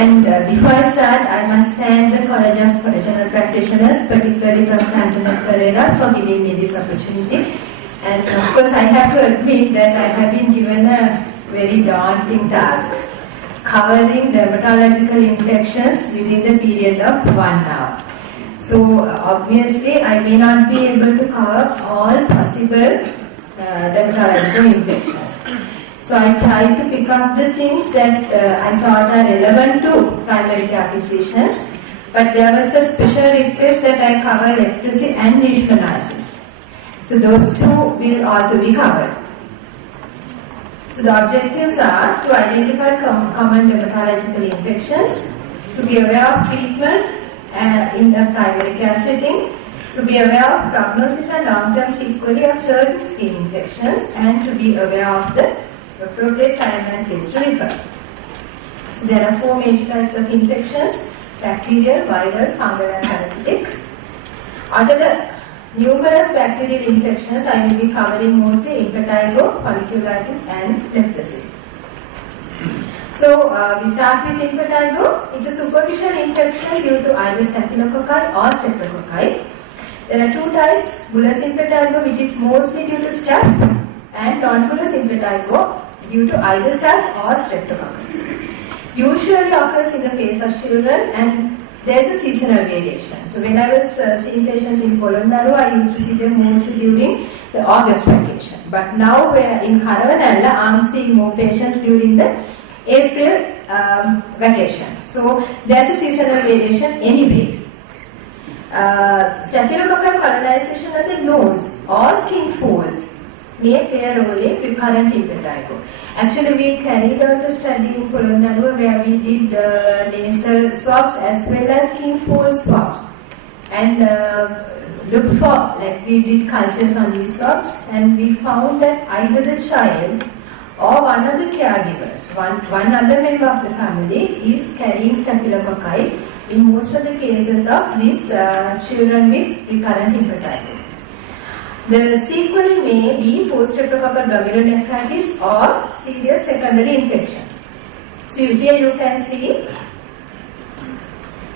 And before I start, I must thank the College of General Practitioners, particularly from Santander Pereira, for giving me this opportunity. And of course, I have to admit that I have been given a very daunting task, covering dermatological infections within the period of 1 hour. So obviously, I may not be able to cover all possible dermatological infections. So I tried to pick up the things that I thought are relevant to primary care physicians, but there was a special request that I cover leprosy and leishmaniasis. So those two will also be covered. So the objectives are to identify common dermatological infections, to be aware of treatment in the primary care setting, to be aware of prognosis and long-term sequelae of certain skin infections, and to be aware of the appropriate time and place to refer. So there are 4 major types of infections: bacterial, viral, fungal and parasitic. Out of the numerous bacterial infections, I will be covering mostly impetigo, folliculitis and leprosy. So we start with impetigo. It's a superficial infection due to either staphylococci or streptococci. There are 2 types: bullous impetigo, which is mostly due to staph, and non-bullous impetigo due to either staph or streptococcus. Usually occurs in the face of children, and there is a seasonal variation. So when I was seeing patients in Polonnaruwa, I used to see them mostly during the August vacation. But now we're in Karavanalla, I'm seeing more patients during the April vacation. So there's a seasonal variation anyway. Staphylococcal colonization of the nose or skin folds may play a role in recurrent impetigo. Actually, we carried out a study in Polonnaruwa where we did nasal swabs as well as skin fold swabs, and looked for, we did cultures on these swabs, and we found that either the child or one of the caregivers, one other member of the family is carrying staphylococci in most of the cases of these children with recurrent impetigo. The sequelae may be post-streptococcal glomerulonephritis or serious secondary infections. So here you can see,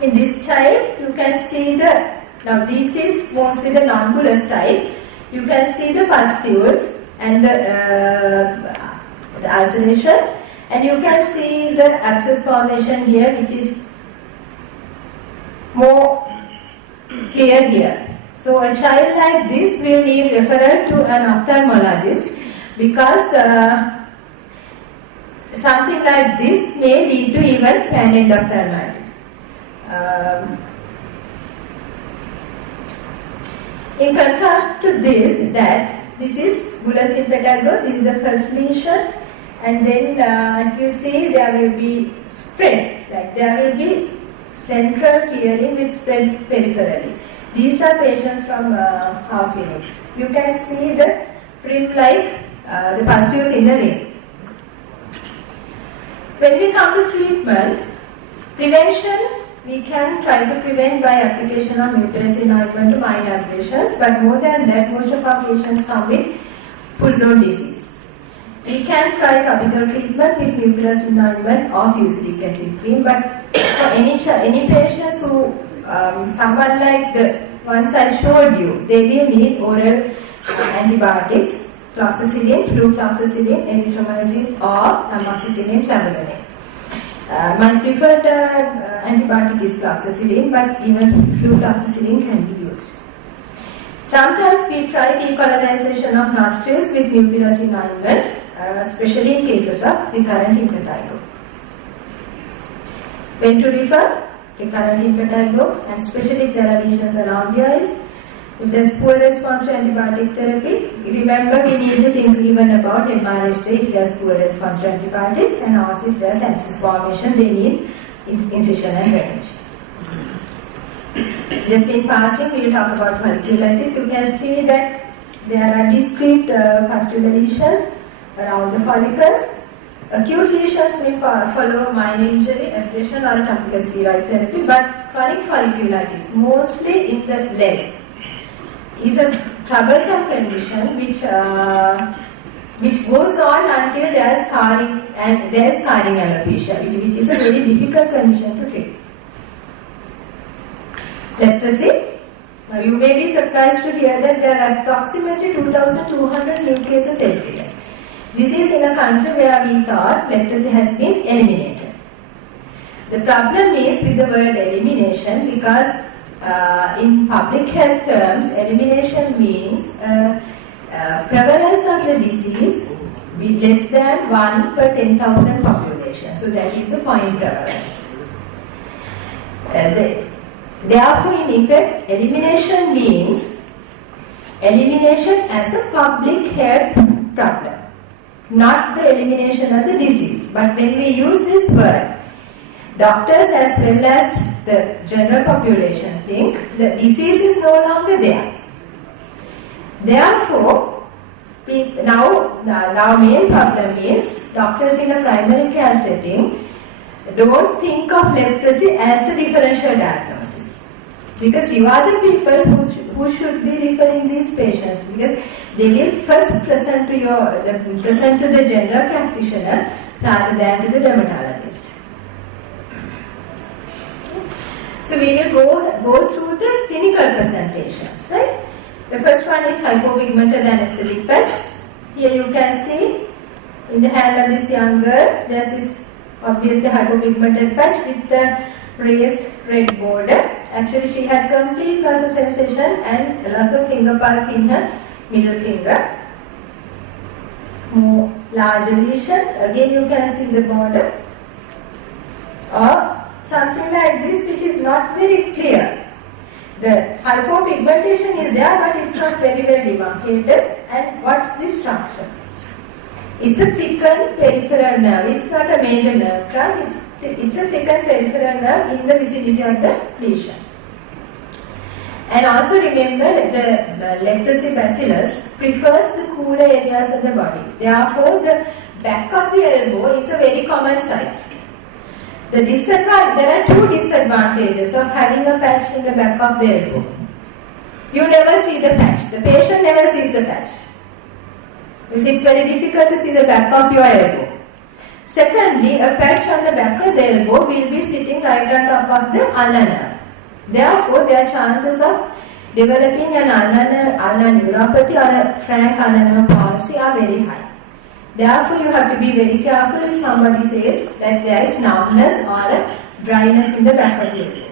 in this child, you can see now this is mostly the non-bullous type. You can see the pustules and the ulceration, and you can see the abscess formation here, which is more clear here. So a child like this will need referral to an ophthalmologist, because something like this may lead to even panendophthalmitis. In contrast to this is bullous impetigo. This is the first lesion, and then you see there will be spread, there will be central clearing with spread peripherally. These are patients from our clinics. You can see the prim-like the pustules in the ring. When we come to treatment, prevention, we can try to prevent by application of mupirocin ointment to minor abrasions, but more than that, most of our patients come with full-blown disease. We can try topical treatment with mupirocin ointment or fusidic acid cream, but for any patients who someone like the ones I showed you, they will need oral antibiotics, fluoxetine, flucloxacillin, erythromycin or amoxicillin tamsulosin. My preferred antibiotic is fluoxetine, but even flucloxacillin can be used. Sometimes we try decolonization of nostrils with mupirocin ointment, especially in cases of recurrent impetigo. When to refer? Recurrent impetigo, and especially if there are lesions around the eyes. If there is poor response to antibiotic therapy, remember we need to think even about MRSA if there is poor response to antibiotics, and also if there is abscess formation, they need incision and drainage. Just in passing, we will talk about folliculitis. You can see that there are discrete pustular lesions around the follicles. Acute lesions may follow minor injury, abrasion or a topical steroid therapy, but chronic folliculitis, mostly in the legs, is a troublesome condition which goes on until there is scarring and there is scarring alopecia, which is a very difficult condition to treat. Leprosy. Now you may be surprised to hear that there are approximately 2,200 new cases every year. This is in a country where we thought leprosy has been eliminated. The problem is with the word elimination because in public health terms, elimination means prevalence of the disease be less than 1 per 10,000 population. So that is the point prevalence. Therefore, in effect, elimination means elimination as a public health problem, not the elimination of the disease. But when we use this word, doctors as well as the general population think the disease is no longer there. Therefore, now our main problem is doctors in a primary care setting don't think of leprosy as a differential diagnosis. Because you are the people who should be referring these patients, because they will first present to the general practitioner rather than to the dermatologist. So we will go through the clinical presentations, right? The first one is hypopigmented anesthetic patch. Here you can see in the hand of this young girl, there is obviously hypopigmented patch with the raised red border. Actually, she had complete loss of sensation and loss of finger pulp in her middle finger. More larger lesion. Again, you can see the border. Or something like this, which is not very clear. The hypopigmentation is there, but it's not very well demarcated. And what's this structure? It's a thickened peripheral nerve. It's not a major nerve trunk. It's a thickened peripheral nerve in the vicinity of the lesion. And also remember, the leprosy bacillus prefers the cooler areas of the body. Therefore, the back of the elbow is a very common site. There are two disadvantages of having a patch in the back of the elbow. You never see the patch. The patient never sees the patch. Because it's very difficult to see the back of your elbow. Secondly, a patch on the back of the elbow will be sitting right on top of the ulnar nerve. Therefore, their chances of developing an ulnar neuropathy or a frank ulnar nerve palsy are very high. Therefore, you have to be very careful if somebody says that there is numbness or a dryness in the back of the elbow.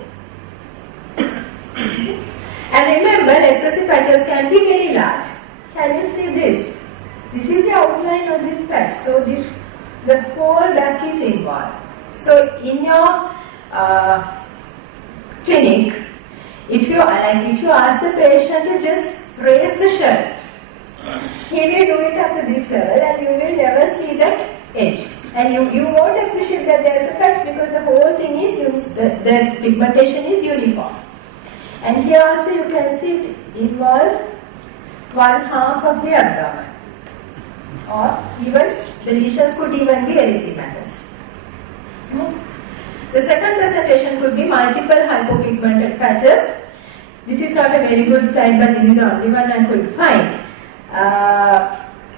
And remember, leprosy patches can be very large. Can you see this? This is the outline of this patch. So the whole back is involved. So in your clinic, if you ask the patient to just raise the shirt, he will do it up to this level and you will never see that edge. And you won't appreciate that there is a patch because the whole thing is, the pigmentation is uniform. And here also you can see it involves one half of the abdomen. Or even the lesions could even be erythematous. The second presentation could be multiple hypopigmented patches. This is not a very good slide, but this is the only one I could find.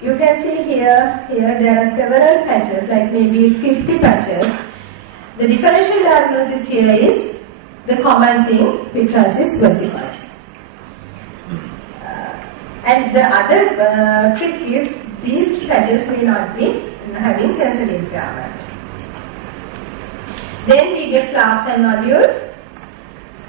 You can see here there are several patches, like maybe 50 patches. The differential diagnosis here is the common thing, pityriasis versicolor. And the other trick is these patches may not be having sensory impairment. Then we get plaques and nodules.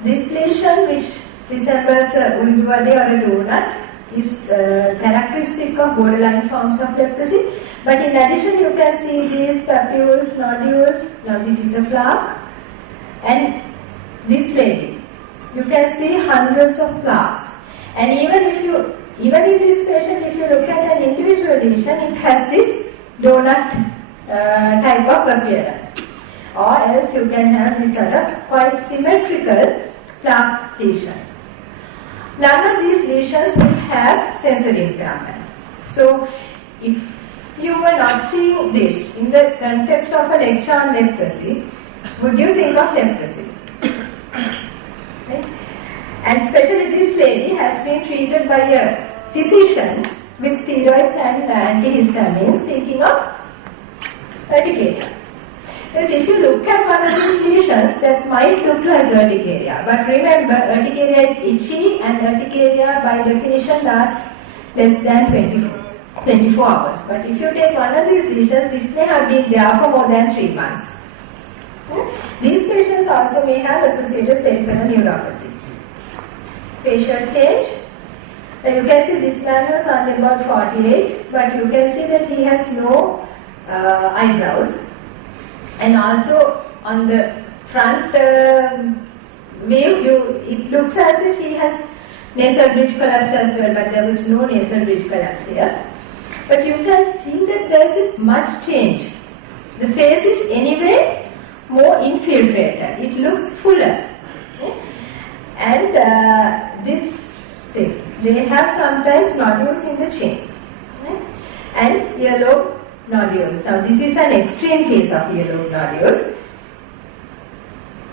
This lesion, which resembles a uldu vade or a donut, is characteristic of borderline forms of leprosy. But in addition, you can see these papules, nodules. Now this is a plaque. And this lady, you can see hundreds of plaques. And even in this patient, if you look at an individual lesion, it has this donut type of appearance. Or else you can have this sort of quite symmetrical plaque lesions. None of these lesions will have sensory impairment. So, if you were not seeing this in the context of a lecture on leprosy, would you think of leprosy? Right? And especially this lady has been treated by a physician with steroids and antihistamines, thinking of urticaria. Because if you look at one of these lesions, that might look like urticaria. But remember, urticaria is itchy, and urticaria by definition lasts less than 24 hours. But if you take one of these lesions, this may have been there for more than 3 months. These patients also may have associated peripheral neuropathy. Facial change. You can see this man was only about 48, but you can see that he has no eyebrows. And also on the front view, it looks as if he has nasal bridge collapse as well, but there was no nasal bridge collapse here. But you can see that there is much change. The face is anyway more infiltrated. It looks fuller. Okay? And this thing, they have sometimes nodules in the chin. Okay? And yellow nodules. Now this is an extreme case of yellow nodules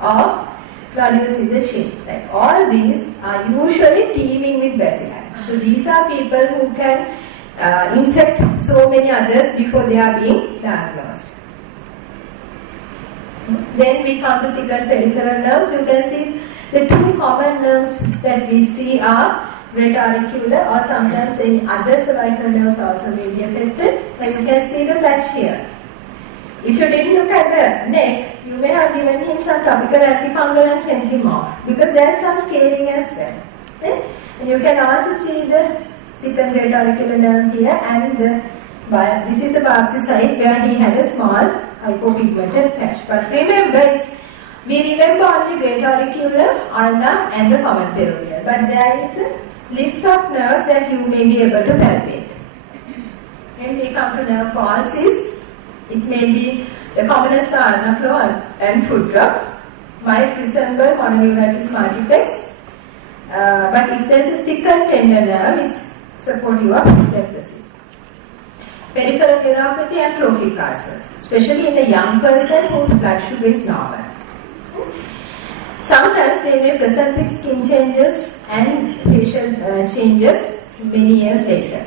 or nodules in the chin. Like all these are usually teeming with bacilli. So these are people who can infect so many others before they are being diagnosed. Then we come to thickened peripheral nerves. You can see the two common nerves that we see are great auricular, or sometimes any other cervical nerves also may be affected. And you can see the patch here. If you didn't look at the neck, you may have given him some topical antifungal and sent him off, because there is some scaling as well. Okay? And you can also see the thickened great auricular nerve here, and this is the biopsy site where he had a small hypopigmented patch. But remember, we remember only great auricular, ulnar and the common peroneal. But there is a list of nerves that you may be able to palpate. When we come to nerve palsies, it may be the commonest are ulnar flow and foot drop, might resemble mononeuritis multiplex. But if there is a thickened tender nerve, it's supportive of leprosy. Peripheral neuropathy and trophic ulcers, especially in a young person whose blood sugar is normal. Sometimes they may present with skin changes and facial changes many years later.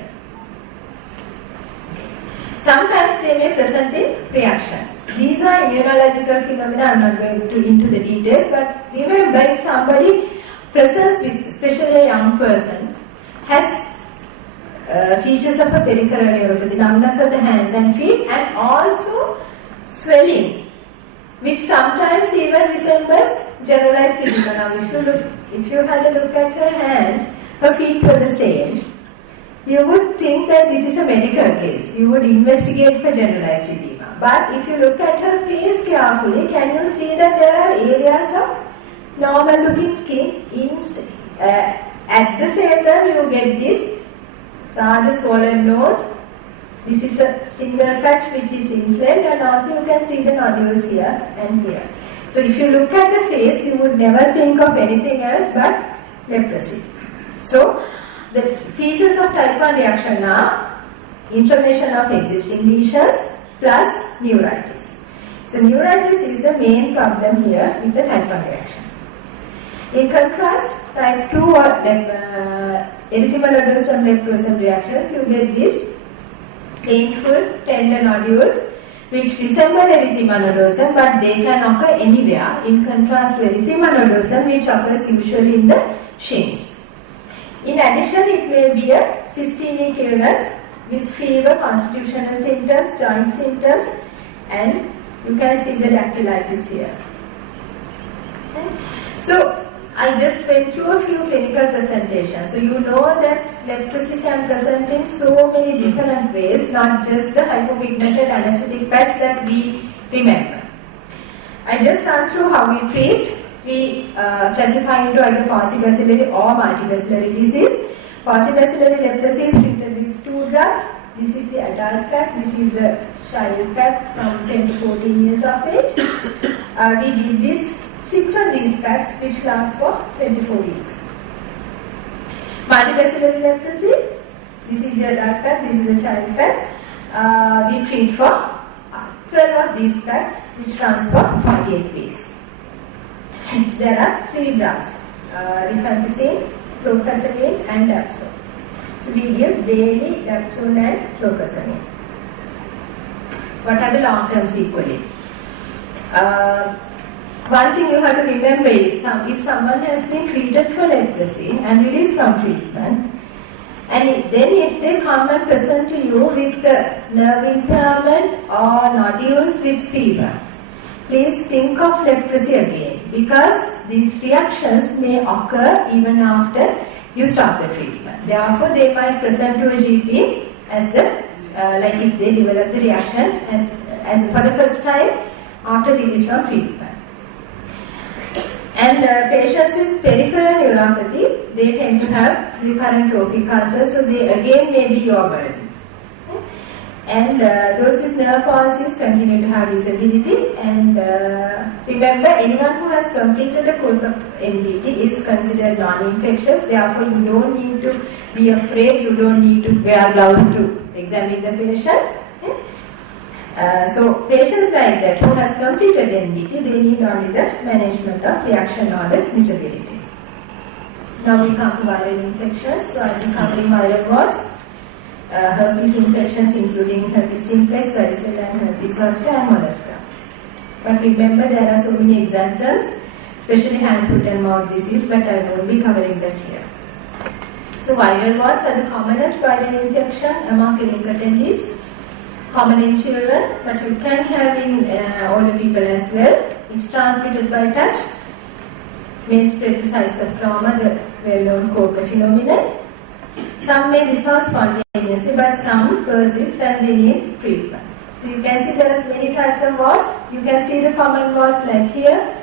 Sometimes they may present in reaction. These are immunological phenomena. I am not going into the details, but remember, if somebody presents with, especially a young person, has features of a peripheral neuropathy, numbness of the hands and feet, and also swelling, which sometimes even resembles generalized edema. Now, if you had a look at her hands, her feet were the same, you would think that this is a medical case. You would investigate for generalized edema. But if you look at her face carefully, can you see that there are areas of normal looking skin? At the same time, you get this rather swollen nose. This is a single patch which is inflamed, and also you can see the nodules here and here. So if you look at the face, you would never think of anything else but leprosy. So the features of type 1 reaction are inflammation of existing lesions plus neuritis. So neuritis is the main problem here with the type 1 reaction. In contrast, type 2 or erythema nodosum leprosum reactions, you get these painful tender nodules which resemble erythema nodosum, but they can occur anywhere, in contrast to erythema nodosum, which occurs usually in the shins. In addition, it may be a systemic illness with fever, constitutional symptoms, joint symptoms, and you can see the dactylitis here. Okay. So I just went through a few clinical presentations. So you know that leprosy can present in so many different ways, not just the hypopigmented anesthetic patch that we remember. I just ran through how we treat. We classify into either paucibacillary or multibacillary disease. Paucibacillary leprosy is treated with 2 drugs. This is the adult pack, this is the child pack from 10 to 14 years of age. We give this 6 of these packs which last for 24 weeks. Multibacillary leprosy, this is the adult pack, this is the child pack. We treat for 12 of these packs which runs for 48 weeks. There are 3 drugs, rifampicin, clofazimine and Dapsone. So we give daily dapsone and chlorpheniramine. What are the long terms equally? One thing you have to remember is if someone has been treated for leprosy and released from treatment, and then if they come and present to you with nerve impairment or nodules with fever, please think of leprosy again, because these reactions may occur even after you stop the treatment. Therefore, they might present to a GP as like if they develop the reaction as for the first time after release from treatment. And patients with peripheral neuropathy, they tend to have recurrent trophic ulcers, so they again may be your burden. And those with nerve palsies continue to have disability. And remember, anyone who has completed the course of NBT is considered non-infectious. Therefore, you don't need to be afraid. You don't need to wear gloves to examine the patient. So patients like that who has completed NBT, they need only the management of reaction or the disability. Now we come to viral infections. So I'll be covering viral warts, herpes infections including herpes simplex, varicella and herpes zoster and mollusca. But remember, there are so many examples, especially hand, foot and mouth disease, but I won't be covering that here. So viral warts are the commonest viral infection among clinical attendees. Common in children, but you can have in older people as well. It's transmitted by touch, may spread the sites of trauma, the well-known Kocher phenomenon. Some may dissolve spontaneously, but some persist and they need treatment. So you can see there are many types of warts. You can see the common warts like here,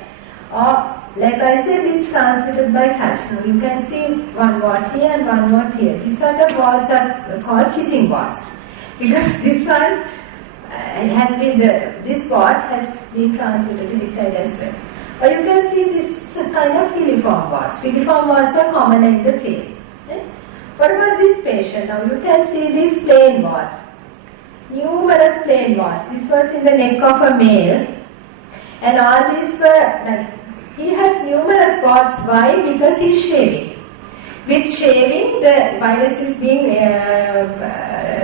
or like I said, it's transmitted by touch. Now you can see one wart here and one wart here. These sort of warts are called kissing warts, because this one this wart has been transmitted to this side as well. Or you can see this kind of filiform warts. Filiform warts are common in the face. Okay? What about this patient? Now you can see these plain warts. Numerous plain warts. This was in the neck of a male. And all these were, he has numerous warts. Why? Because he is shaving. With shaving, the virus is being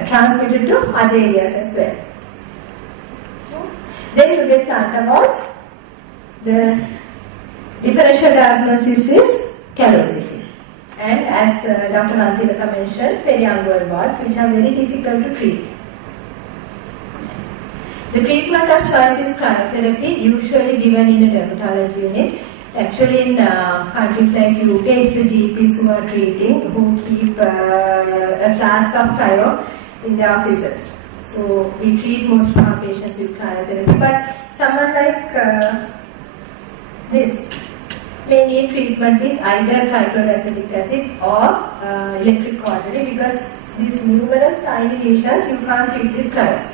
transmitted to other areas as well. Then you get plantar warts. The differential diagnosis is callosity. And as Dr. Nantilaka mentioned, periangular warts, which are very difficult to treat. The treatment of choice is cryotherapy, usually given in a dermatology unit. Actually, in countries like UK, it's the GPs who are treating, who keep a flask of cryo in their offices. So we treat most of our patients with cryotherapy. But someone like this may need treatment with either trichloroacetic acid or electric cautery, because these numerous tiny lesions you can't treat with cryo.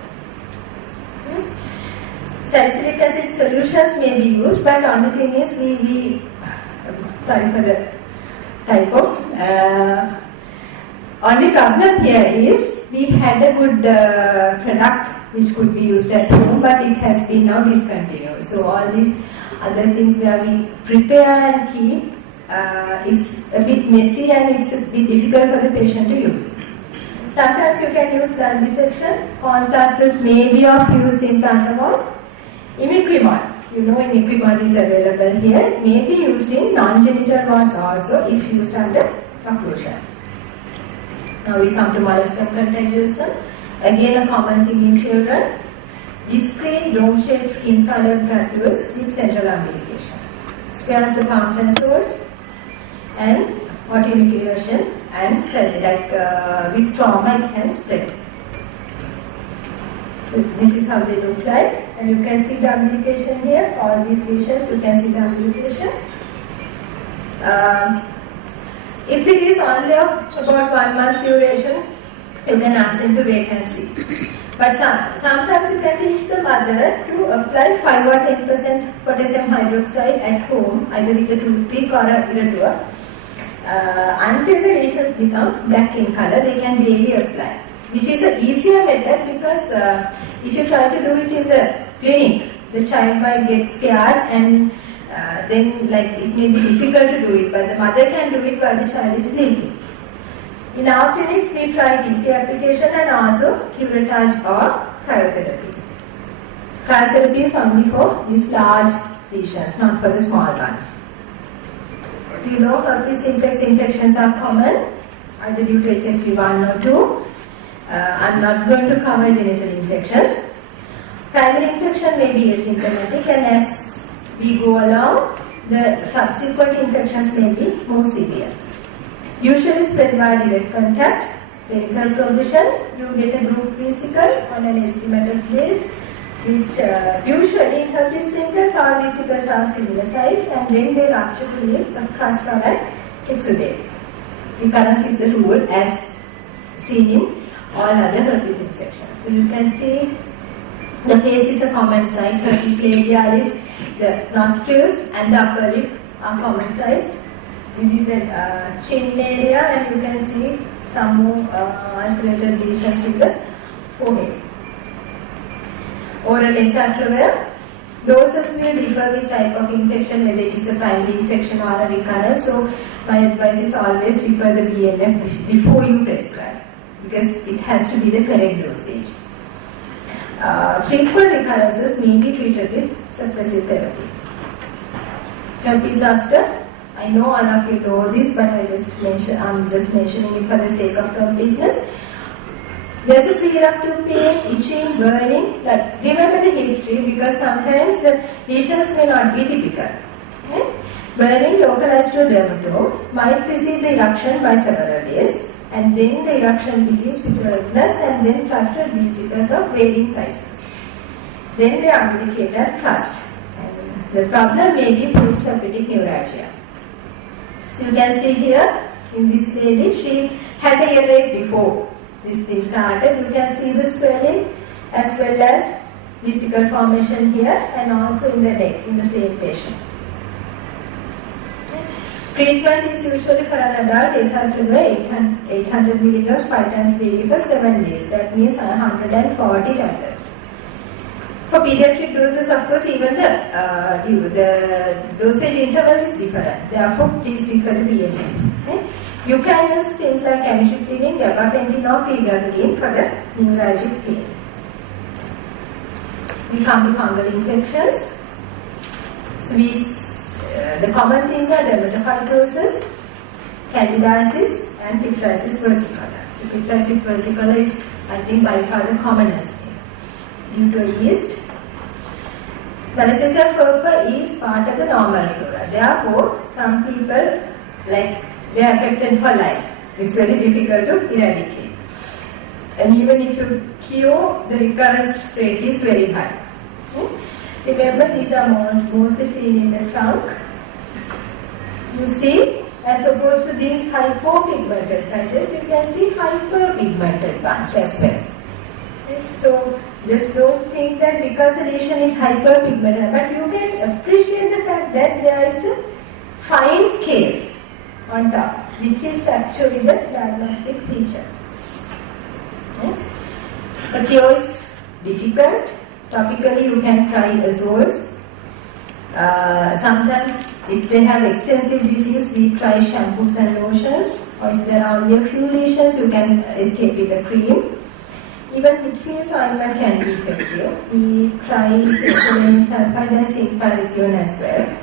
Salicylic acid solutions may be used, but only thing is sorry for the typo. Only problem here is we had a good product which could be used at home, but it has been now discontinued. So all these other things where we prepare and keep, it's a bit messy and it's a bit difficult for the patient to use. Sometimes you can use blood dissection. Corn plasters may be of use in plantar warts. Imiquimod, imiquimod is available here. It may be used in non-genital warts also if used under occlusion. Now we come to molluscum contagiosum. Again a common thing in children. Discrete dome-shaped skin-colored papules with central umbilication. Spares the palms and soles and autoimiculation and spread, with trauma it can spread. So this is how they look like, and you can see the umbilication here. All these lesions, you can see the umbilication. If it is only of about 1 month's duration, you can ask them to wait and see. But sometimes you can teach the mother to apply 5 or 10% potassium hydroxide at home, either with a toothpick or a irritor. Until the lesions become black in color, they can daily apply, which is an easier method, because if you try to do it in the clinic, the child might get scared and then it may be difficult to do it, but the mother can do it while the child is sleeping. In our clinics, we try DC application and also curettage or cryotherapy. Cryotherapy is only for these large lesions, not for the small ones. You know, herpes simplex infections are common, either due to HSV1 or 2. I'm not going to cover genital infections. Primary infection may be asymptomatic, and as we go along, the subsequent infections may be more severe. Usually spread by direct contact, clinical provision. You get a group vesicle on an erythematous base, which usually in herpes simplex all vesicles are similar size, and then they rupture to leave a crust on an exudate. Recurrence is the rule as seen in all other herpes infections. So you can see the face is a common site. Herpes labialis, the nostrils and the upper lip are common sites. This is the chin area, and you can see some more isolated lesions in the forehead. Oral esophageal doses will differ with type of infection, whether it is a primary infection or a recurrence. So my advice is always refer the BLF before you prescribe, because it has to be the correct dosage. Frequent recurrences may be treated with suppressive therapy. Herpes zoster, I know all of you know this, but I'm just mentioning it for the sake of completeness. There's a pre-eruptive pain, itching, burning. But remember the history, because sometimes the lesions may not be typical. Okay? Burning localized to a dermatome might precede the eruption by several days, and then the eruption begins with redness and then clustered vesicles of varying sizes. Then they umbilicate and cluster. And the problem may be post-herpetic neuralgia. So you can see here, in this lady, she had a earache before this thing started. You can see the swelling as well as vesicle formation here, and also in the neck in the same patient. Treatment is usually for an adult esophageal 800 milligrams 5 times daily for 7 days. That means 140 tablets. For pediatric doses, of course, even the dosage interval is different. Therefore, please refer to BMI. Okay? You can use things like amitriptyline, gabapentin or pregabalin for the neuralgic pain. We come to fungal infections. So the common things are dermatophytosis, candidiasis and pityriasis versicolor. So pityriasis versicolor is, I think, by far the commonest thing due to yeast. Malassezia furfur is part of the normal flora. Therefore, some people, they are affected for life. It's very difficult to eradicate. And even if you cure, the recurrence rate is very high. Remember, these are mostly seen in the trunk. You see, as opposed to these hypopigmented patches, you can see hyperpigmented ones as well. So, just don't think that because the lesion is hyperpigmented, but you can appreciate the fact that there is a fine scale on top, which is actually the diagnostic feature. The cure is difficult. Topically, you can try azoles. Sometimes, if they have extensive disease, we try shampoos and lotions. Or if there are only a few lesions, you can escape with a cream. Even Whitfield's ointment can be effective. We try citrulline sulfide and zinc-parithione as well.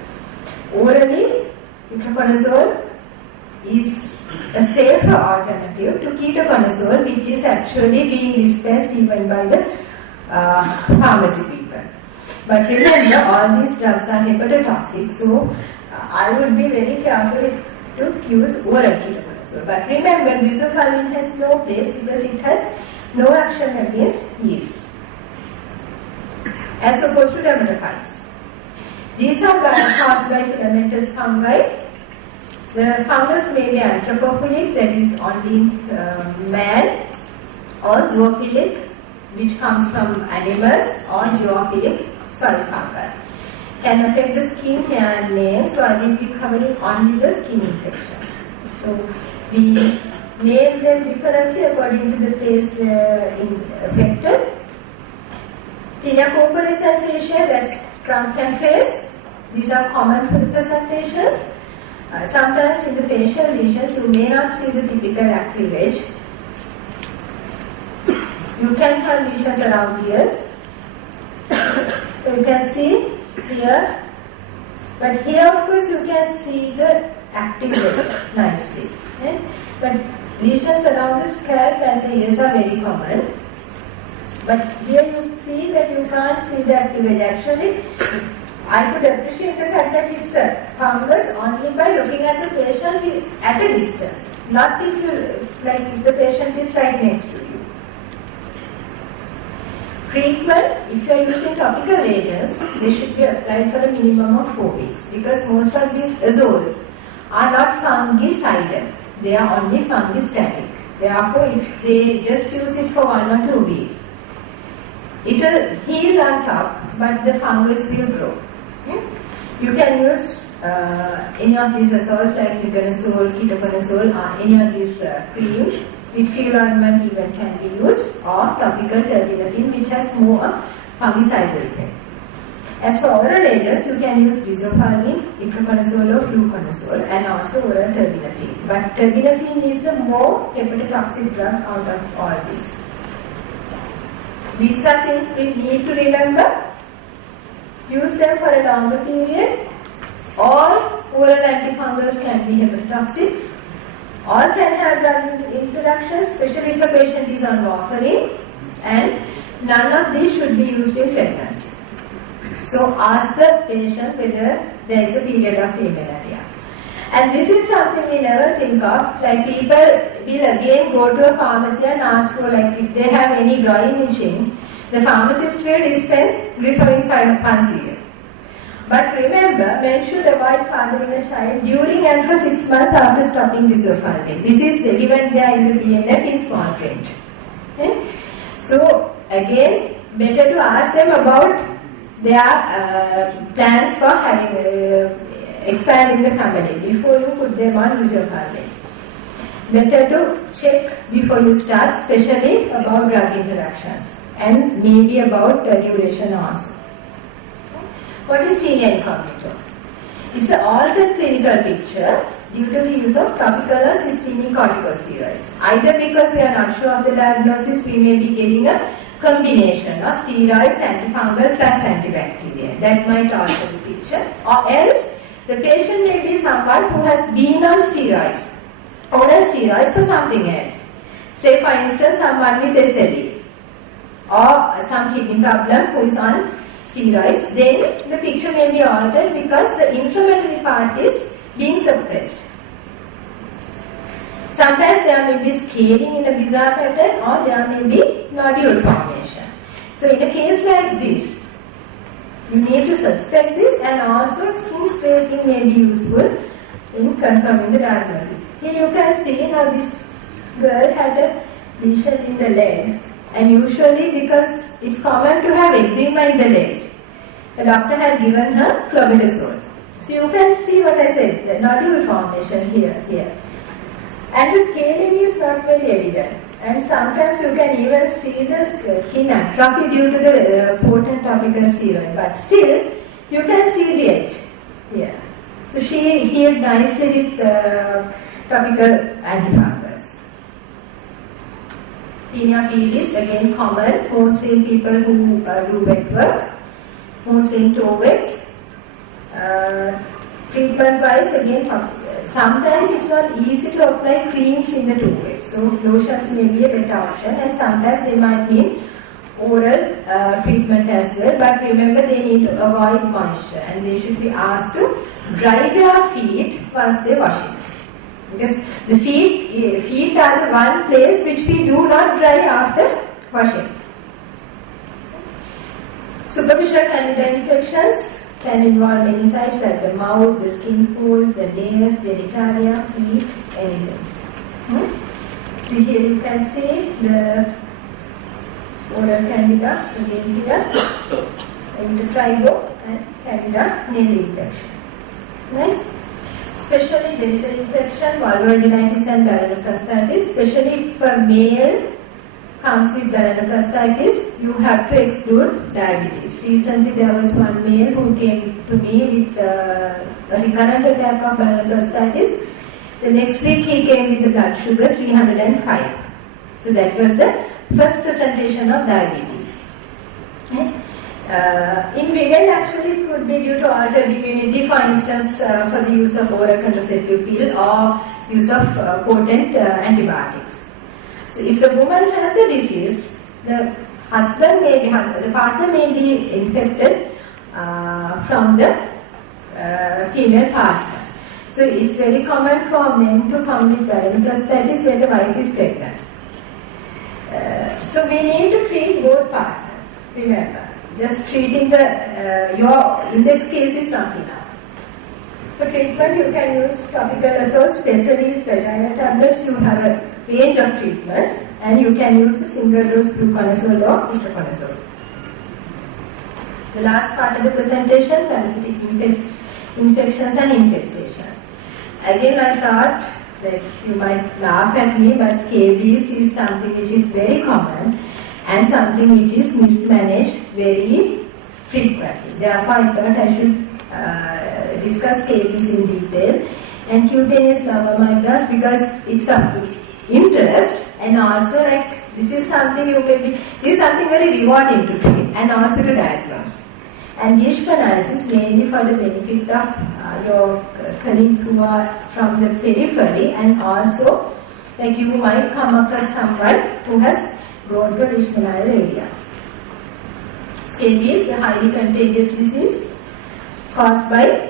Orally, itraconazole is a safer alternative to ketoconazole, which is actually being dispensed even by the pharmacy people. But remember, all these drugs are hepatotoxic, so I would be very careful to use oral ketoconazole. But remember, busulfan has no place because it has no action against yeasts, as opposed to dermatophytes. These are caused by filamentous fungi. The fungus may be anthropophilic, that is only in man, or zoophilic, which comes from animals, or zoophilic, soil fungi. Can affect the skin, hair and nails, so I will be covering only the skin infections. So we name them differently according to the place affected. Tinea corporis and fascia, that's trunk and face. These are common presentations. Sometimes in the facial lesions you may not see the typical active edge. You can have lesions around ears. You can see here, but here of course you can see the active edge nicely. Okay? But lesions around the scalp and the ears are very common. But here you see that you can't see the active edge. Actually, I could appreciate the fact that it's a fungus only by looking at the patient at a distance. Not if if the patient is right next to you. Treatment, if you are using topical agents, they should be applied for a minimum of 4 weeks because most of these azoles are not fungicidal. They are only fungistatic. Therefore, if they just use it for 1 or 2 weeks, it will heal on top, but the fungus will grow. You can use any of these azoles like fluconazole, ketoconazole, or any of these creams. With field ointment even can be used, or topical terbinafine, which has more fungicidal effect. As for oral agents, you can use bisulfamine, itraconazole or fluconazole, and also oral terbinafine. But terbinafine is the more hepatotoxic drug out of all these. These are things we need to remember. Use them for a longer period. All oral antifungals can be hepatotoxic. All can have drug interactions, especially if a patient is on warfarin, and none of these should be used in pregnancy. So ask the patient whether there is a period of amenorrhea. And this is something we never think of. Like people will again go to a pharmacy and ask for if they have any groin itching, the pharmacist will dispense Glycerin 5-1 But remember, men should avoid fathering a child during and for 6 months after stopping bisulfamine. This is given there in the BNF in small print. Okay? So again, better to ask them about their plans for having expanding the family before you put them on bisulfamine. Better to check before you start, especially about drug interactions and maybe about duration also. What is tinea incognito? It's an altered clinical picture due to the use of topical or systemic corticosteroids. Either because we are not sure of the diagnosis, we may be giving a combination of steroids, antifungal plus antibacterial. That might alter the picture. Or else, the patient may be someone who has been on steroids, oral steroids for something else. Say for instance, someone with SLE or some kidney problem who is on steroids, then the picture may be altered because the inflammatory part is being suppressed. Sometimes there may be scaling in a bizarre pattern or there may be nodule formation. So in a case like this, you need to suspect this, and also skin scraping may be useful in confirming the diagnosis. Here you can see how this girl had a lesion in the leg, and usually because it's common to have eczema in the legs, the doctor had given her clobetasol. So you can see what I said, the nodule formation here. And the scaling is not very evident. And sometimes you can even see the skin atrophy due to the potent topical steroid. But still, you can see the edge here. So she healed nicely with topical antifungals. Tinea pedis is again common, mostly in people who do wet work, mostly in toe wets. Treatment wise, again, sometimes it's not easy to apply creams in the toe wet. So lotions may be a better option, and sometimes they might need oral treatment as well. But remember, they need to avoid moisture, and they should be asked to dry their feet once they wash it. Because the feet are the one place which we do not dry after washing. Superficial candida infections can involve many sites like the mouth, the skin fold, the nails, genitalia, feet, anything. So here you can see the oral candida again here, and the trigo and candida nail infection. Right? Especially genital infection, vulvovaginitis and beryloprostatis, especially if a male comes with beryloprostatis, you have to exclude diabetes. Recently there was one male who came to me with a recurrent attack of prostatitis. The next week he came with the blood sugar 305. So that was the first presentation of diabetes. Right? In women actually it could be due to altered immunity, for instance for the use of oral contraceptive pill or use of potent antibiotics. So if the woman has the disease, the partner may be infected from the female partner. So it's very common for men to come with prostatitis where the wife is pregnant. So we need to treat both partners. Remember, just treating your index case is not enough. For treatment, you can use topical assault, specially vaginal tablets. You have a range of treatments, and you can use a single dose fluconazole or itraconazole. The last part of the presentation, parasitic infections and infestations. Again, I thought that you might laugh at me, but scabies is something which is very common and something which is mismanaged very frequently. Therefore, I thought I should discuss scabies in detail and cutaneous lavamygrans because it's of interest, and also like this is something very rewarding to treat and also to diagnose. And leishmaniasis mainly for the benefit of your colleagues who are from the periphery, and also like you might come across someone who has gone to a leishmanial area. Scabies, a highly contagious disease caused by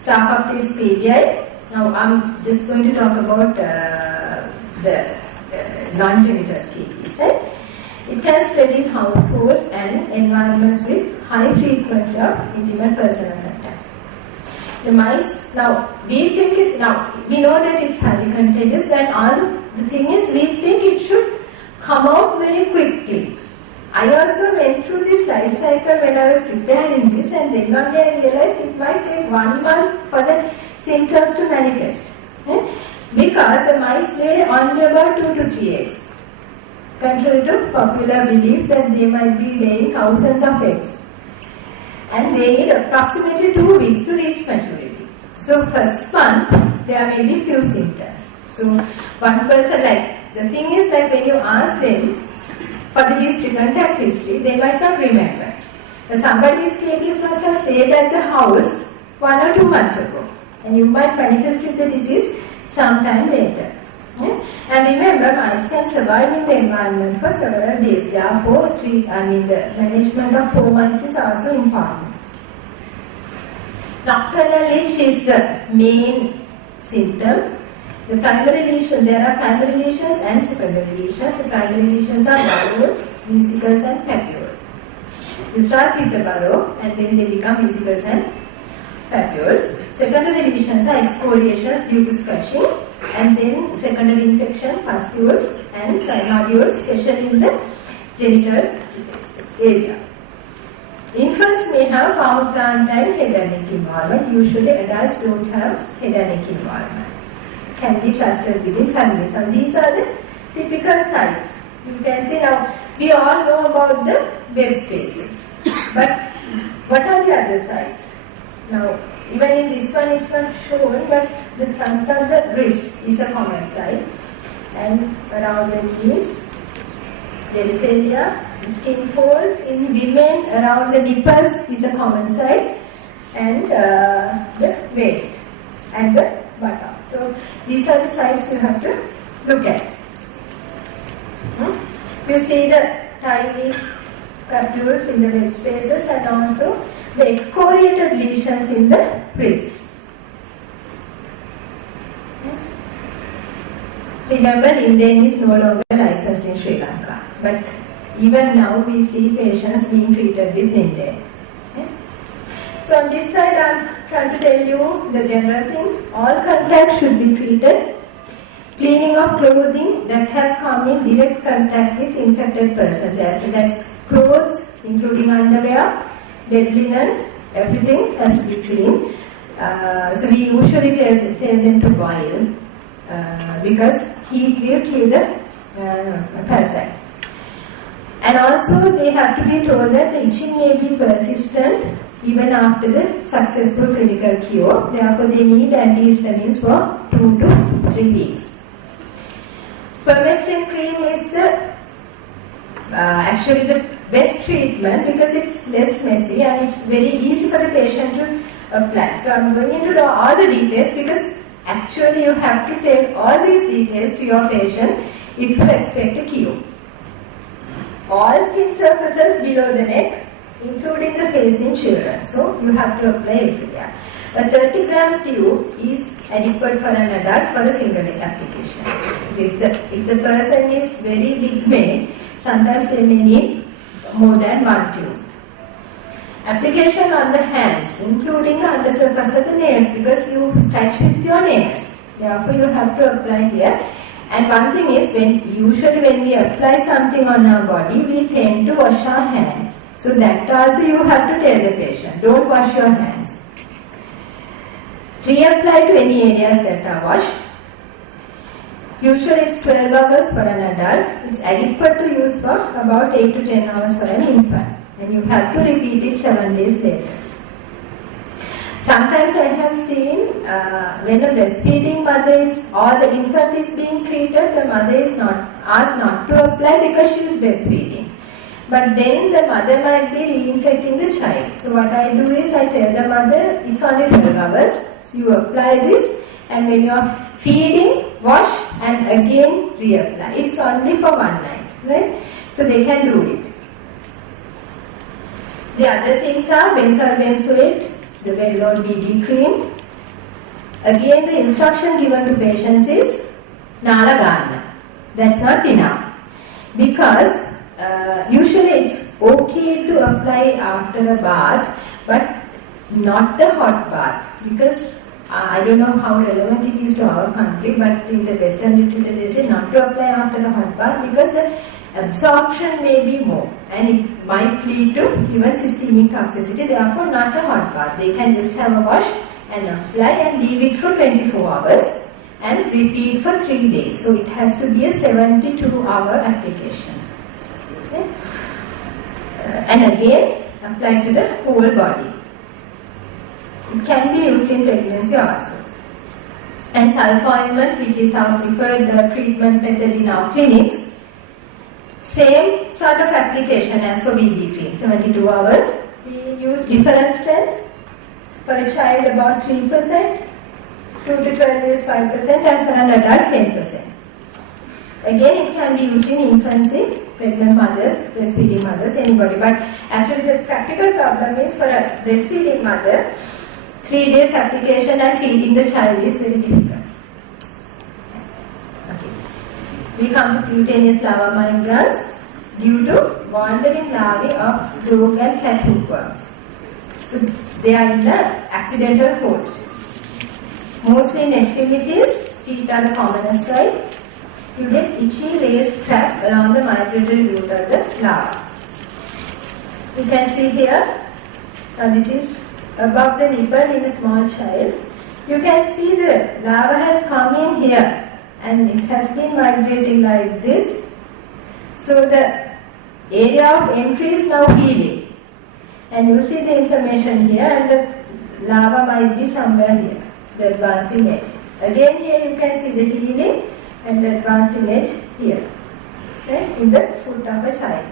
Sarcoptes scabiei. Now I'm just going to talk about the non-genital scabies. Right? It can spread in households and environments with high frequency of intimate personal contact. The mites, now we know that it's highly contagious, but the thing is we think it should come out very quickly. I also went through this life cycle when I was preparing this, and then one day I realized it might take 1 month for the symptoms to manifest. Because the mice weigh only about 2 to 3 eggs. Contrary to popular belief that they might be laying thousands of eggs. And they need approximately 2 weeks to reach maturity. So first month, there may be few symptoms. So one person, the thing is that when you ask them for the history, contact history, they might not remember. Somebody with scabies must have stayed at the house 1 or 2 months ago. And you might manifest with the disease sometime later. And remember, mice can survive in the environment for several days. Therefore, the management of 4 months is also important. Nocturnal itch is the main symptom. The primary lesions, there are primary lesions and secondary lesions. The primary lesions are burrows, vesicles and papules. You start with the burrow and then they become vesicles and papules. Secondary lesions are excoriations due to scratching, and then secondary infection, pustules and synodules, especially in the genital area. Infants may have palmoplantar head and neck involvement. Usually adults don't have head and neck involvement. Can be clustered within families. And these are the typical sites. You can see now, we all know about the web spaces. But what are the other sites? Now, even in this one it's not shown, but the front of the wrist is a common site. And around the knees, genitalia, skin folds. In women, around the nipples is a common site. And the waist and the buttock. So these are the sites you have to look at. You see the tiny papules in the web spaces and also the excoriated lesions in the wrists. Remember, Indian is no longer licensed in Sri Lanka, but even now we see patients being treated with Indian. So on this side I am trying to tell you the general things. All contacts should be treated. Cleaning of clothing that have come in direct contact with infected person. That's clothes, including underwear, bed linen, everything has to be clean. So we usually tell them to boil because heat will kill the parasite. And also they have to be told that the itching may be persistent even after the successful clinical cure. Therefore, they need antihistamines for 2 to 3 weeks. Permethrin cream is the actually the best treatment because it's less messy and it's very easy for the patient to apply. So I'm going into all the details because actually you have to tell all these details to your patient if you expect a cure. All skin surfaces below the neck, including the face in children. So you have to apply everywhere. A 30-gram tube is adequate for an adult for a single day application. So if the person is very big made, sometimes they may need more than 1 tube. Application on the hands, including the undersurface of the nails, because you scratch with your nails. Therefore, you have to apply here. And one thing is, usually when we apply something on our body, we tend to wash our hands. So that also you have to tell the patient, don't wash your hands. Reapply to any areas that are washed. Usually it's 12 hours for an adult. It's adequate to use for about 8 to 10 hours for an infant. And you have to repeat it 7 days later. Sometimes I have seen when the breastfeeding mother is or the infant is being treated, the mother is not asked not to apply because she is breastfeeding. But then the mother might be reinfecting the child. So what I do is I tell the mother, it's only 12 hours. So you apply this and when you are feeding, wash and again reapply. It's only for one night, right? So they can do it. The other things are benzoyl benzoate, the well-known BB cream. Again, the instruction given to patients is Nala Gana. That's not enough. Because usually it's okay to apply after a bath, but not the hot bath. Because I don't know how relevant it is to our country, but in the Western literature they say not to apply after a hot bath because the absorption may be more and it might lead to even systemic toxicity. Therefore, not a hot bath. They can just have a wash and apply and leave it for 24 hours and repeat for 3 days. So it has to be a 72-hour application. Okay? And again, apply to the whole body. It can be used in pregnancy also. And sulfa-ointment, which is our preferred treatment method in our clinics, same sort of application as for BB cream, 72 hours. We use different strengths. For a child about 3%, 2 to 12 years 5%, and for an adult 10%. Again, it can be used in infancy, pregnant mothers, breastfeeding mothers, anybody. But actually the practical problem is for a breastfeeding mother, 3 days application and feeding the child is very difficult. We come to cutaneous lava migrans due to wandering larvae of dog and cat hookworms. So they are in the accidental host. Mostly in extremities, feet are the commonest side. You get itchy lace trap around the migratory route of the larva. You can see here, this is above the nipple in a small child. You can see the larva has come in here. And it has been migrating like this. So the area of entry is now healing. And you see the inflammation here and the larva might be somewhere here, the advancing edge. Again here you can see the healing and the advancing edge here, okay, in the foot of a child.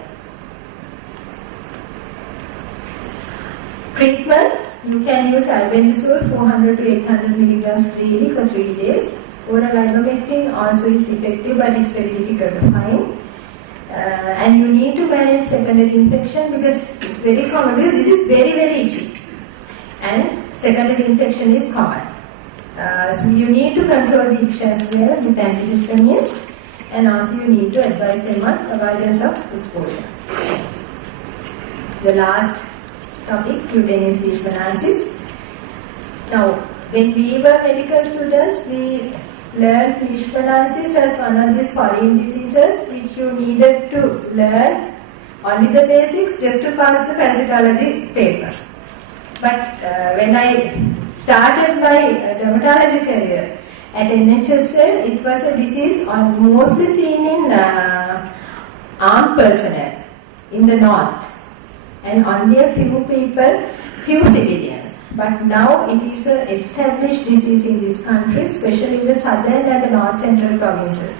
Treatment, you can use albendazole 400 to 800 milligrams daily for 3 days. Oral ivermectin also is effective, but it's very difficult to find. And you need to manage secondary infection because it's very common. This is very, very itchy. And secondary infection is common. So you need to control the itch as well with antihistamines. And also you need to advise them on avoidance of exposure. The last topic, cutaneous leishmaniasis. Now, when we were medical students, we learned leishmaniasis as one of these foreign diseases which you needed to learn only the basics just to pass the parasitology paper. But when I started my dermatology career at NHSL, it was a disease mostly seen in armed personnel in the north. And only a few people few civilians. But now it is an established disease in this country, especially in the southern and the north central provinces.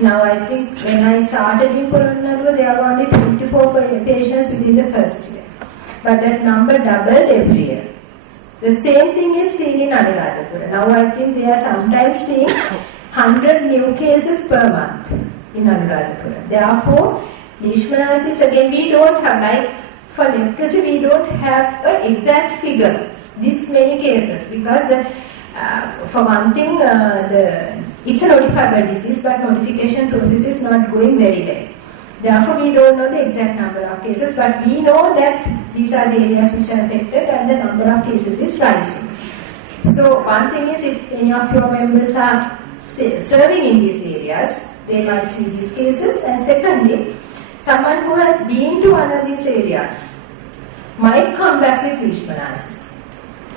Now I think when I started in Polonnaruwa, there were only 24 patients within the first year. But that number doubled every year. The same thing is seen in Anuradhapura. Now I think they are sometimes seeing 100 new cases per month in Anuradhapura. Therefore, leishmaniasis, again, we don't have, like for leprosy, we don't have an exact figure, this many cases, because for one thing, it's a notifiable disease, but notification process is not going very well. Therefore, we don't know the exact number of cases, but we know that these are the areas which are affected and the number of cases is rising. So, one thing is, if any of your members are serving in these areas, they might see these cases. And secondly, someone who has been to one of these areas might come back with leishmaniasis.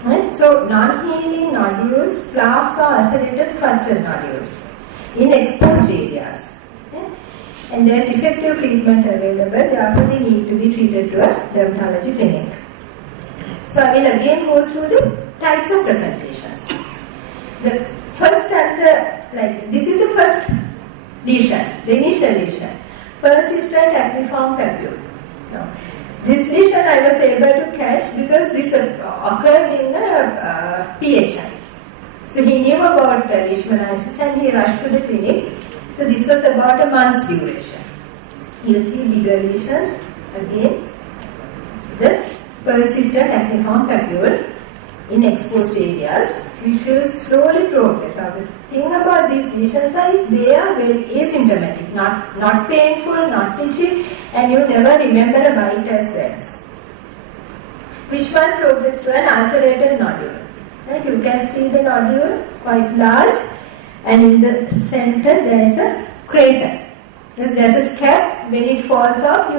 Right? So, non-healing nodules, plaques or ulcerated clustered nodules in exposed areas. Okay? And there is effective treatment available, therefore they need to be treated to a dermatology clinic. So, I will again go through the types of presentations. The first this is the first lesion, the initial lesion, persistent acneiform papule. Now, this lesion I was able to catch because this occurred in a PHI. So he knew about leishmaniasis and he rushed to the clinic. So this was about a month's duration. You see bigger lesions, again, the persistent acneiform papule in exposed areas, which will slowly progress. Now the thing about these lesions is they are very asymptomatic, not painful, not itchy, and you never remember a bite as well. Which one progressed to an ulcerated nodule? And you can see the nodule quite large, and in the center there is a crater. There is a scab. When it falls off,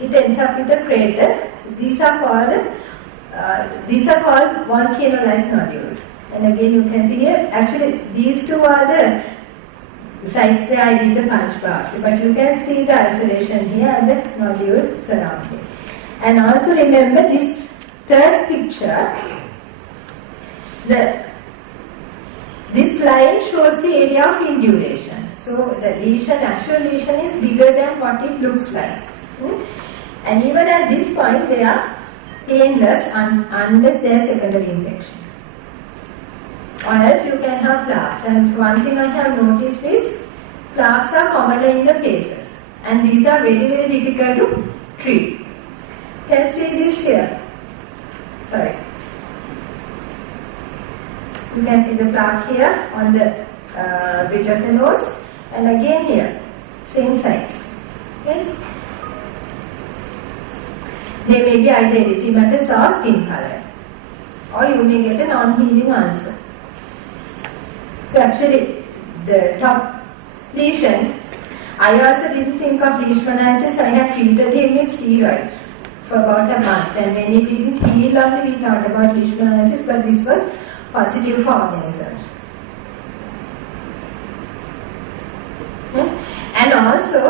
it ends up with a crater. These are called volcano-like nodules. And again, you can see here. Actually, these two are the sites where I did the punch biopsy. But you can see the ulceration here and the nodule surrounding. And also remember this third picture. This line shows the area of induration. So the actual lesion is bigger than what it looks like. And even at this point, they are painless unless there is secondary infection. Or else you can have plaques. And one thing I have noticed is plaques are commonly in the faces. And these are very, very difficult to treat. You can see this here. Sorry. You can see the plaque here on the bridge of the nose, and again here, same site. Okay? They may be either erythematous or skin color, or you may get a non-healing ulcer. So actually, the top lesion, I also didn't think of leishmaniasis. I had treated him with steroids for about a month, and when it didn't heal only, we thought about leishmaniasis, but this was positive for organisms. And also,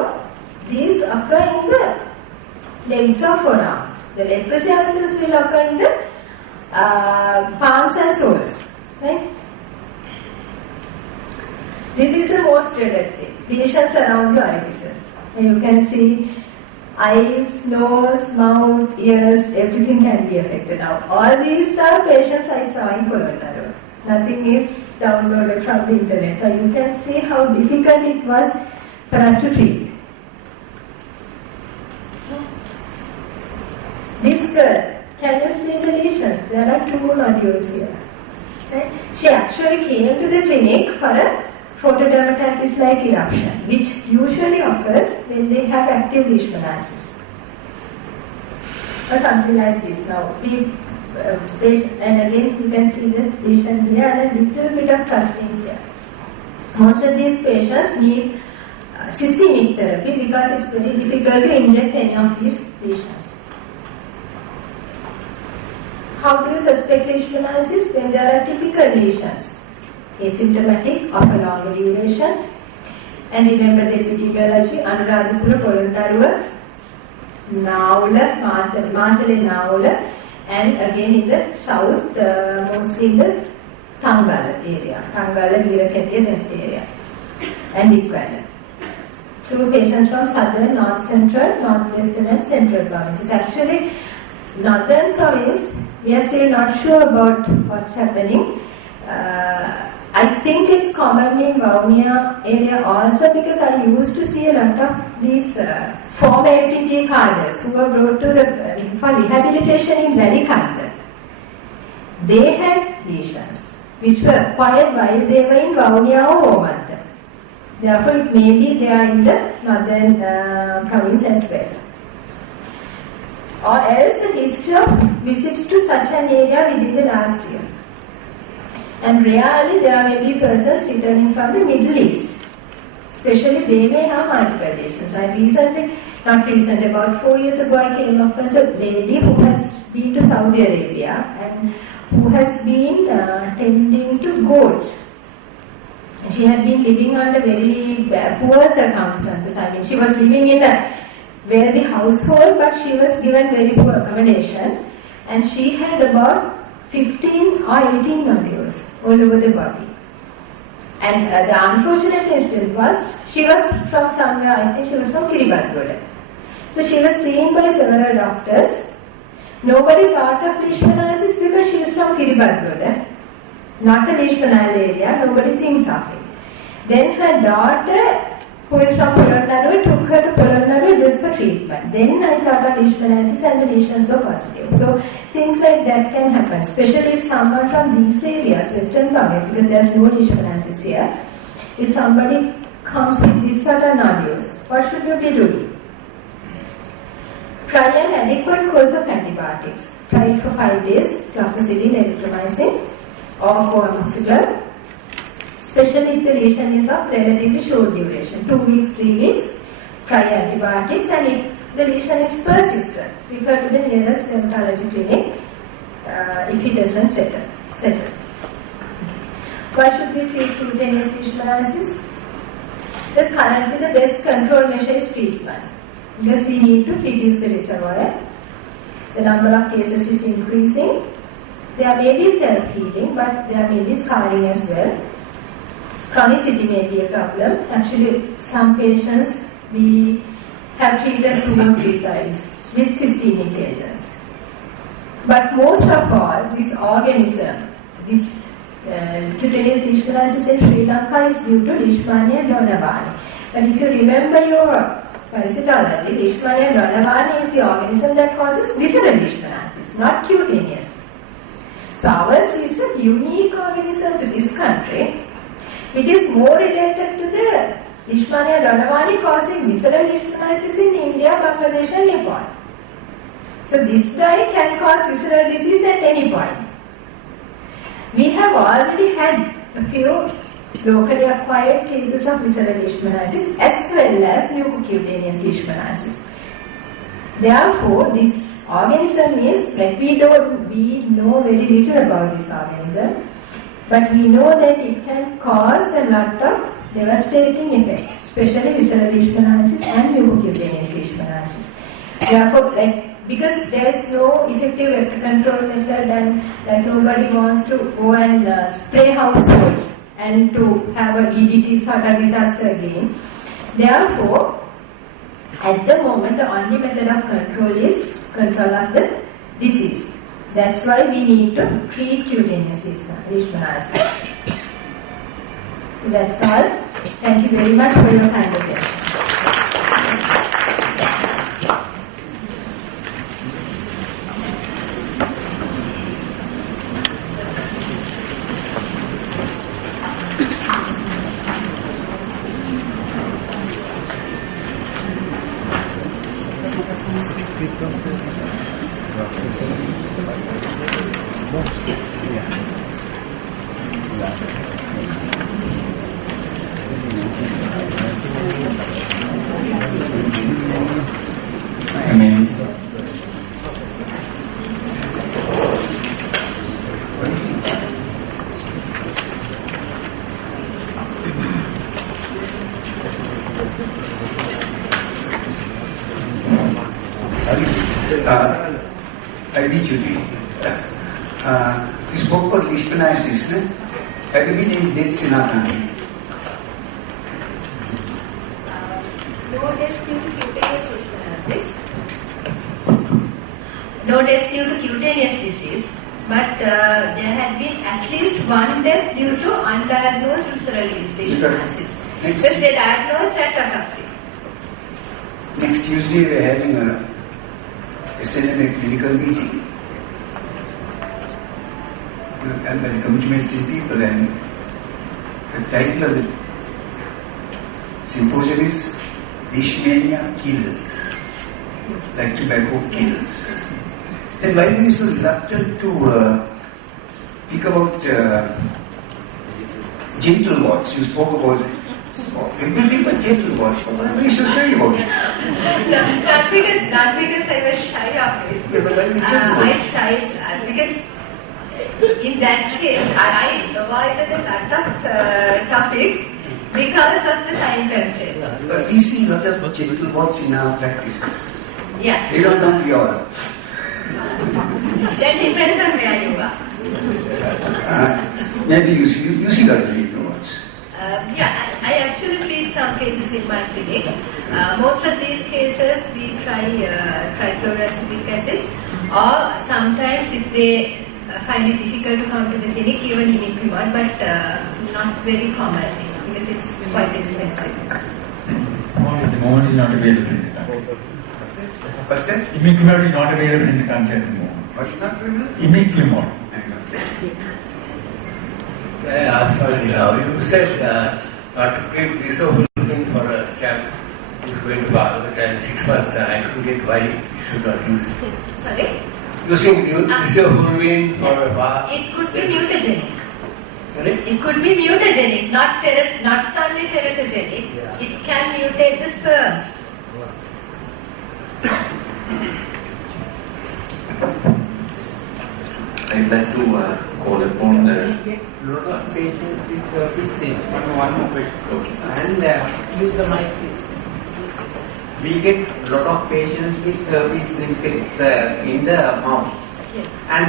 these occur in the legs or forearms. The leprosy ulcers will occur in the palms and soles. Right? This is the most dreaded thing. Lesions around the orifices. And you can see eyes, nose, mouth, ears, everything can be affected. Now, all these are patients I saw in Polonnaruwa. Nothing is downloaded from the internet. So you can see how difficult it was for us to treat. This girl, can you see the lesions? There are 2 nodules here. Right? She actually came to the clinic for a photodermatitis-like eruption, which usually occurs when they have active leishmaniasis. Or something like this. Now, and again you can see the lesion here and a little bit of crusting here. Most of these patients need systemic therapy because it's very difficult to inject any of these lesions. How do you suspect leishmaniasis? When there are typical lesions, asymptomatic of a longer duration. And remember the epidemiology, Anuradhapura, Polonnaruwa, Naula, Matale Naula, and again in the south, mostly in the Tangala area, Tangala, Veerakettiya, that area, and Dikwala. 2 patients from southern, north central, northwestern and central provinces. Actually, northern province, we are still not sure about what's happening. I think it's common in Vavuniya area also, because I used to see a lot of these former FTT cadres who were brought to for rehabilitation in Velikanda. They had lesions which were acquired while they were in Vavuniya or Omanta. Therefore, it may be they are in the northern province as well. Or else a history of visits to such an area within the last year. And rarely there may be persons returning from the Middle East. Especially they may have multiple lesions. About 4 years ago I came across a lady who has been to Saudi Arabia and who has been tending to goats. She had been living under very poor circumstances. She was living in a wealthy household, but she was given very poor accommodation, and she had about 15 or 18 nodules all over the body. And the unfortunate incident was, she was from somewhere, I think she was from Kiribati. So she was seen by several doctors. Nobody thought of leishmaniasis because she is from Kiribati, not a leishmanial area, nobody thinks of it. Then her daughter, who is from Polonnaruwa, took her to Polonnaruwa just for treatment. Then I thought of leishmaniasis and the lesions were positive. So things like that can happen, especially if someone from these areas, Western province, because there is no leishmaniasis here, if somebody comes with these sort of nodules, what should you be doing? Try an adequate course of antibiotics. Try it for 5 days, clofazidine, erythromycin or co-amoxicillin. Especially if the lesion is of relatively short duration, 2 weeks, 3 weeks, try antibiotics, and if the lesion is persistent, refer to the nearest dermatology clinic if it doesn't settle. Why should we treat cutaneous leishmaniasis? Because currently the best control measure is treatment. Because we need to reduce the reservoir. The number of cases is increasing. There may be self-healing, but there may be scarring as well. Chronicity may be a problem. Actually, some patients we have treated 2 or 3 times with systemic agents. But most of all, this organism, this cutaneous leishmaniasis in Sri Lanka is due to Leishmania donovani. But if you remember your parasitology, Leishmania donovani is the organism that causes visceral leishmaniasis, not cutaneous. So ours is a unique organism to this country, which is more related to the Leishmania donovani causing visceral leishmaniasis in India, Bangladesh and Nepal. So this guy can cause visceral disease at any point. We have already had a few locally acquired cases of visceral leishmaniasis as well as mucocutaneous leishmaniasis. Therefore, this organism is, like we know very little about this organism, but we know that it can cause a lot of devastating effects, especially visceral leishmaniasis and mucocutaneous leishmaniasis. Therefore, because there is no effective vector control method and nobody wants to go and spray households and to have a DDT sort of disaster again. Therefore, at the moment, the only method of control is control of the disease. That's why we need to treat cutaneous leishmaniasis. So that's all. Thank you very much for your kind attention. I read you. You spoke about leishmaniasis, no? Have you been any deaths in our country? No deaths due to cutaneous leishmaniasis. No deaths due to cutaneous disease. But there had been at least one death due to undiagnosed visceral leishmaniasis. Because they diagnosed at autopsy. Next Tuesday we are having a SNMA clinical meeting. And by the committee made some people, and the title of the symposium is Leishmania Killers, like tobacco killers. Then why were you so reluctant to speak about gentle warts? You spoke about everything but gentle warts. Why were you so shy about it? Not because I was shy of it. Yeah, but why were you just about I it? tried because in that case I avoided a lot of topics because of the time constraint. But we see lots of gentle warts in our practices. Yeah. They don't come to your That depends on where you are. maybe you see that gentle warts. I actually treat some cases in my clinic. Most of these cases we try trichloroacetic acid, or sometimes if they find it difficult to come to the clinic, even imiquimod, but not very commonly because it's quite expensive. At the moment, is not available in the country. What's that? Imiquimod is not available in the country at the moment. What's not available? Imiquimod. I asked already now, you said not to give isoflurane for a chap who's going to Bangladesh and 6 months time. I couldn't get why you should not use it. Sorry? Using isoflurane for a bath. It could be mutagenic. Sorry? It could be mutagenic, not only teratogenic. Yeah. It can mutate the sperms. I'd like to call upon the... Lot of patients with herpes one more question. And use the mic please. We get lot of patients with herpes simplex in the mouth. Yes. And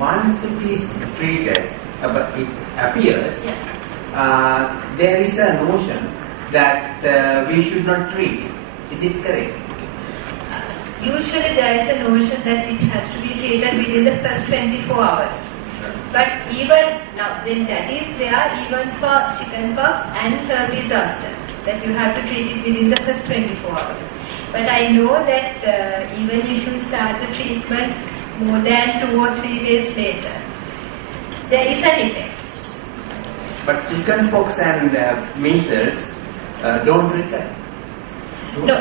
once it is treated, but it appears, there is a notion that we should not treat it. Is it correct? Usually there is a notion that it has to be treated within the first 24 hours. But even now, then that is there even for chickenpox and herpes zoster, that you have to treat it within the first 24 hours. But I know that even you should start the treatment more than 2 or 3 days later. There is an effect. But chickenpox and measles don't recur. No.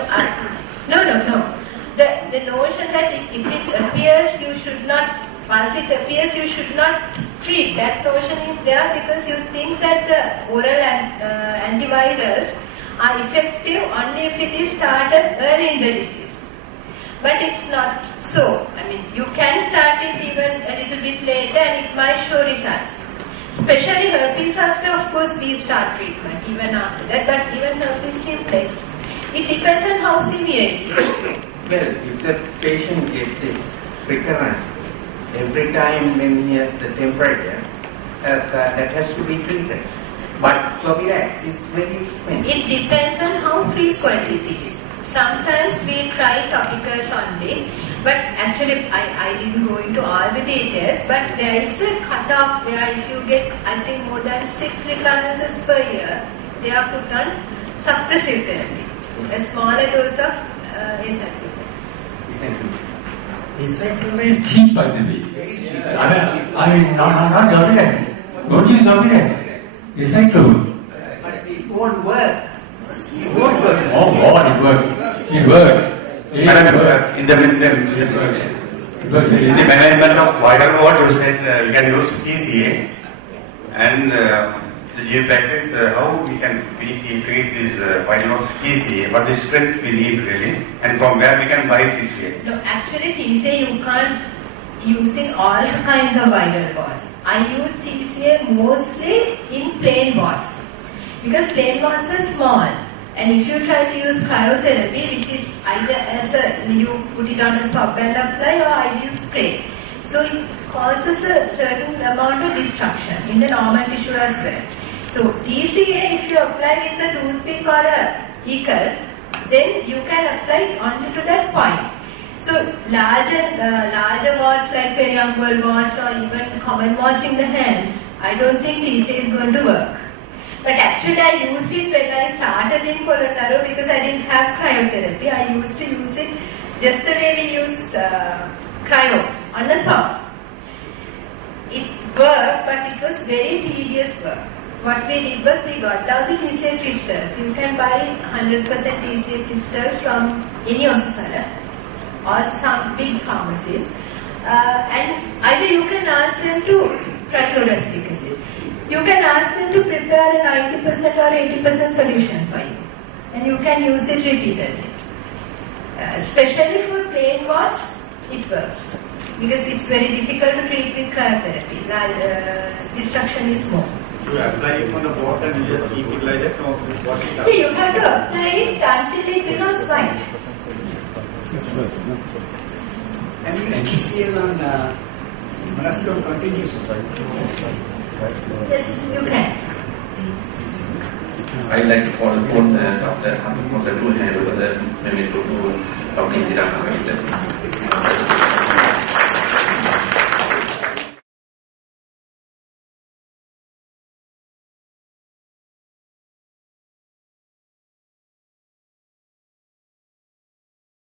The notion that if it appears you should not, once it appears you should not treat, that notion is there because you think that the oral antivirals are effective only if it is started early in the disease. But it's not so. I mean, you can start it even a little bit later and it might show results. Especially herpes zoster, of course, we start treatment even after that, but even herpes simplex, it depends on how severe it is. Well, if the patient gets it recurrent every time when he has the temperature, that has to be treated. But Flobidax is very expensive. It depends on how frequent it is. Sometimes we try topicals only, but actually I didn't go into all the details, but there is a cutoff where if you get, I think, more than 6 recurrences per year, they are put on suppressive therapy. A smaller dose of azacitidine. Azacitidine is cheap, by the way. I mean, not Zovirax. Don't use Zovirax. Azacitidine. But it won't work. It won't work. Oh God, it works. It works. In the management of viral ward, you said we can use TCA, and you practice how we can treat this viral wards TCA, what is strength we need really, and from where we can buy TCA. No, actually TCA you can't use in all kinds of viral wards. I use TCA mostly in plain wards because plain wards are small. And if you try to use cryotherapy, which is either you put it on a swab and apply, or I use spray. So causes a certain amount of destruction in the normal tissue as well. So TCA, if you apply with a toothpick or a eagle, then you can apply only to that point. So larger warts like periungual warts or even common warts in the hands, I don't think TCA is going to work. But actually I used it when I started in Colorado because I didn't have cryotherapy. I used to use it just the way we use cryo on the soft. It worked, but it was very tedious work. What we did was we got down the TCA crystals. You can buy 100% TCA crystals from any Osusala or some big pharmacies. And either you can ask them to trichloroacetic acid. You can ask them to prepare a 90% or 80% solution for you. And you can use it repeatedly. Especially for plain warts, it works. Because it's very difficult to treat with cryotherapy. Destruction is more. You apply it on the wart and you just keep it like that or wash it out? So you have to apply it until it becomes white. And you can TCA on molluscum continuously. Yes, you can. I'd like to call upon Dr. Hamid Mokhtar to hand over the memo to Dr. Indira Hamid.